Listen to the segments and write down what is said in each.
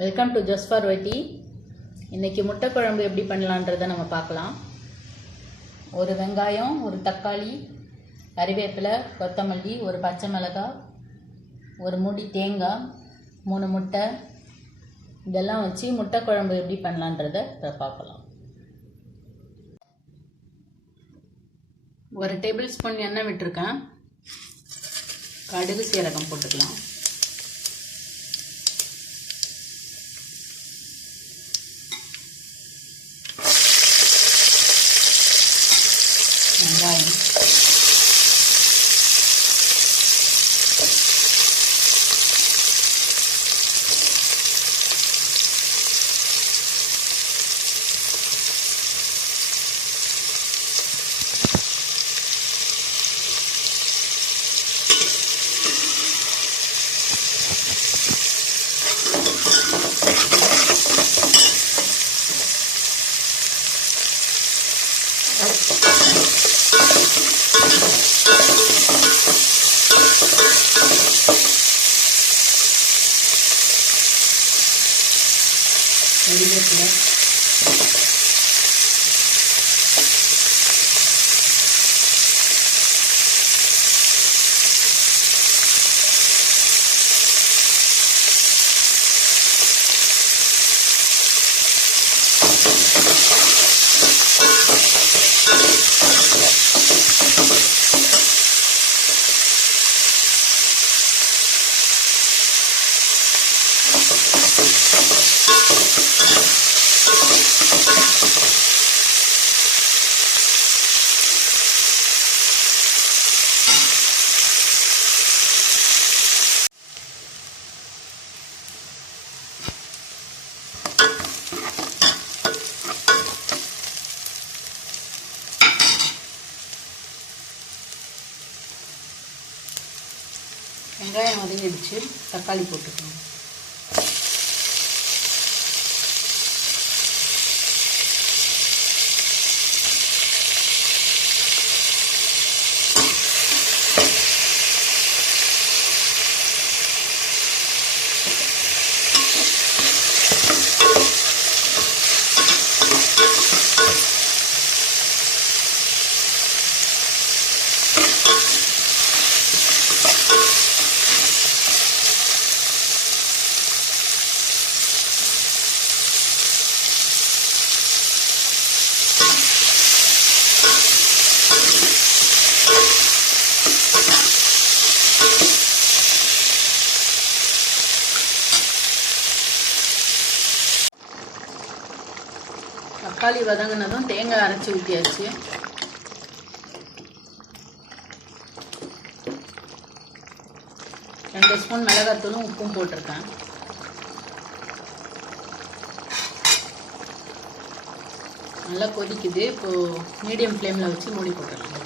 Welcome to just for வெட்டி. இன்றைக்கி முட்டை குழம்பு எப்படி பண்ணலான்றதை நம்ம பார்க்கலாம். ஒரு வெங்காயம், ஒரு தக்காளி, கறிவேப்பிலை, கொத்தமல்லி, ஒரு பச்சை மிளகாய், ஒரு மூடி தேங்காய், 3 முட்டை, இதெல்லாம் வச்சு முட்டை குழம்பு எப்படி பண்ணலான்றதை பார்க்கலாம். 1 டேபிள் ஸ்பூன் எண்ணெய் விட்டுருக்கேன். கடுகு சீரகம் போட்டுக்கலாம். வெங்காயம், கறிவேப்பிலை, வெங்காயம் வதங்கிடுச்சு. தக்காளி போட்டுக்கணும். தக்காளி வதங்கினதும் தேங்காய் அரைச்சி ஊற்றியாச்சு. ரெண்டு ஸ்பூன் மிளகாத்தூளும் உப்பும் போட்டிருக்கேன். நல்லா கொதிக்குது. இப்போது மீடியம் ஃப்ளேமில் வச்சு மூடி போட்டுடலாம்.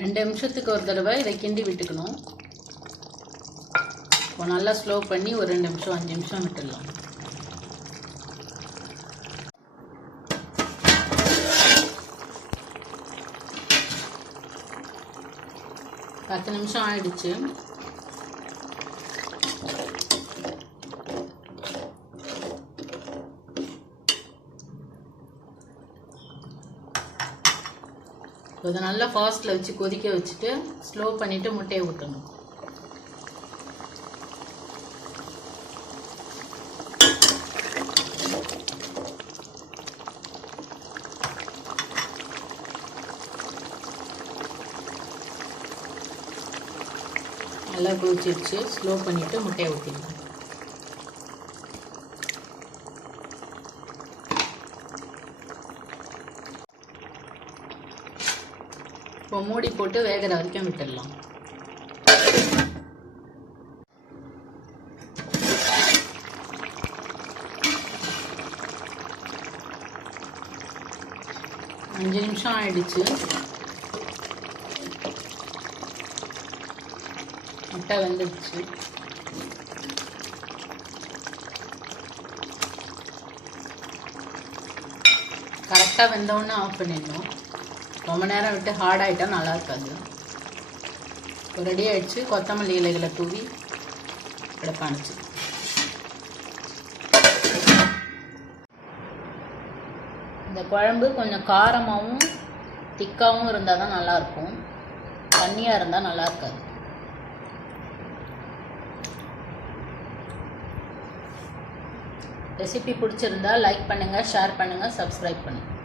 ரெண்டு நிமிஷத்துக்கு ஒரு தடவை இதை கிண்டி விட்டுக்கணும். இப்போ நல்லா ஸ்லோ பண்ணி ஒரு 2 நிமிஷம் 5 நிமிஷம் விட்டுடலாம். பத்து நிமிஷம் ஆயிடுச்சு. இதை நல்லா ஃபாஸ்ட்டில் வச்சு கொதிக்க வச்சுட்டு ஸ்லோ பண்ணிவிட்டு முட்டையை ஊற்றணும். நல்லா கொதிச்சிருச்சு. ஸ்லோ பண்ணிவிட்டு முட்டையை ஊற்றிடணும். இப்போ மூடி போட்டு வேகிற வரைக்கும் விட்டுடலாம். அஞ்சு நிமிஷம் ஆயிடுச்சு. முட்டை வெந்துடுச்சு. கரெக்டாக வெந்தோடனே ஆஃப் பண்ணிடணும். ரொம்ப நேரம் விட்டு ஹார்ட் ஆகிட்டால் நல்லா இருக்காது. இப்போ ரெடி ஆகிடுச்சு. கொத்தமல்லி இலைகளை தூவி எடுப்பானுச்சு. இந்த குழம்பு கொஞ்சம் காரமாகவும் திக்காகவும் இருந்தால் தான் நல்லாயிருக்கும். தண்ணியாக இருந்தால் நல்லா இருக்காது. ரெசிபி பிடிச்சிருந்தா லைக் பண்ணுங்கள், ஷேர் பண்ணுங்கள், சப்ஸ்கிரைப் பண்ணுங்கள்.